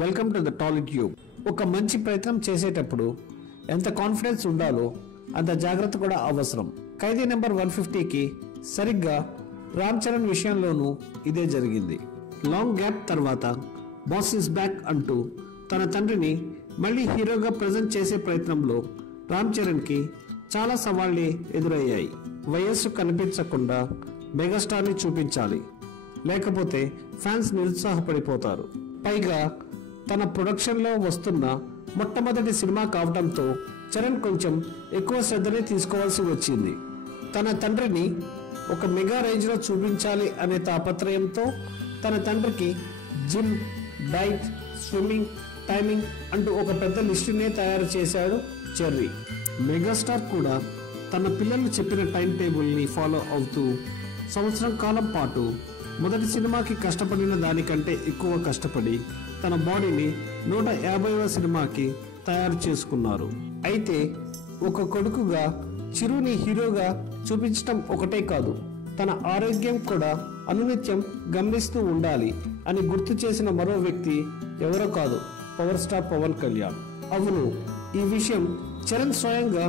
Welcome to the Tollywood tube. ఒక మంచి ప్రయత్నం చేసేటప్పుడు ఎంత కాన్ఫిడెన్స్ ఉండాలో అంత జాగ్రత్త కూడా అవసరం. ఖైదీ నెంబర్ 150కి సరిగ్గా రామ్ చరణ్ విషయంలోనూ ఇదే జరిగింది. లాంగ్ గ్యాప్ తర్వాత బాస్ ఇస్ బ్యాక్ అంటూ తన తండ్రిని మళ్ళీ హీరోగా ప్రజెంట్ చేసే ప్రయత్నంలో రామ్ చరణ్కి చాలా సవాళ్లే ఎదురయ్యాయి. వయస్సు కనిపించకుండా మెగాస్టార్ని చూపించాలి, లేకపోతే ఫ్యాన్స్ నిరుత్సాహపడిపోతారు. పైగా తన ప్రొడక్షన్లో వస్తున్న మొట్టమొదటి సినిమా కావడంతో చరణ్ కొంచెం ఎక్కువ శ్రద్ధనే తీసుకోవాల్సి వచ్చింది. తన తండ్రిని ఒక మెగా రేంజ్లో చూపించాలి అనే తాపత్రయంతో తన తండ్రికి జిమ్, డైట్, స్విమ్మింగ్, టైమింగ్ అంటూ ఒక పెద్ద లిస్టునే తయారు చేశాడు చెర్రీ. మెగాస్టార్ కూడా తన పిల్లలు చెప్పిన టైం టేబుల్ని ఫాలో అవుతూ సంవత్సరం కాలం పాటు మొదటి సినిమాకి కష్టపడిన దానికంటే ఎక్కువ కష్టపడి తన బాడీని 150వ సినిమాకి తయారు చేసుకున్నారు. అయితే ఒక కొడుకుగా చిరుని హీరోగా చూపించటం ఒకటే కాదు, తన ఆరోగ్యం కూడా అనునిత్యం గమనిస్తూ ఉండాలి అని గుర్తు చేసిన మరో వ్యక్తి ఎవరో కాదు, పవర్ స్టార్ పవన్ కళ్యాణ్. అవును, ఈ విషయం చరణ్ స్వయంగా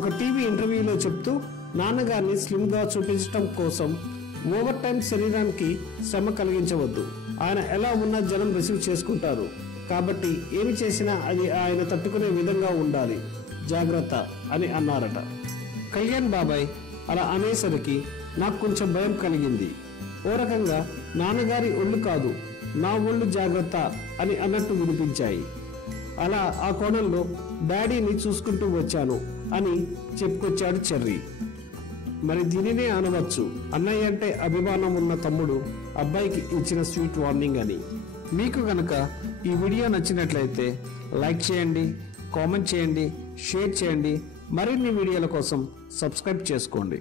ఒక టీవీ ఇంటర్వ్యూలో చెప్తూ నాన్నగారిని స్లిమ్గా చూపించటం కోసం ఓవర్ టైం శరీరానికి శ్రమ కలిగించవద్దు, ఆయన ఎలా ఉన్నా జనం రిసీవ్ చేసుకుంటారు, కాబట్టి ఏమి చేసినా అది ఆయన తట్టుకునే విధంగా ఉండాలి, జాగ్రత్త అని అన్నారట. కళ్యాణ్ బాబాయ్ అలా అనేసరికి నాకు కొంచెం భయం కలిగింది. ఓ రకంగా నాన్నగారి ఒళ్ళు కాదు, నా ఒళ్ళు జాగ్రత్త అని అన్నట్టు వినిపించాయి. అలా ఆ కోణంలో డాడీని చూసుకుంటూ వచ్చాను అని చెప్పుకొచ్చాడు చెర్రీ. మరి దీనినే అనవచ్చు, అన్నయ్య అంటే అభిమానం ఉన్న తమ్ముడు అబ్బాయికి ఇచ్చిన స్వీట్ వార్నింగ్ అని. మీకు గనక ఈ వీడియో నచ్చినట్లయితే లైక్ చేయండి, కామెంట్ చేయండి, షేర్ చేయండి. మరిన్ని వీడియోల కోసం సబ్స్క్రైబ్ చేసుకోండి.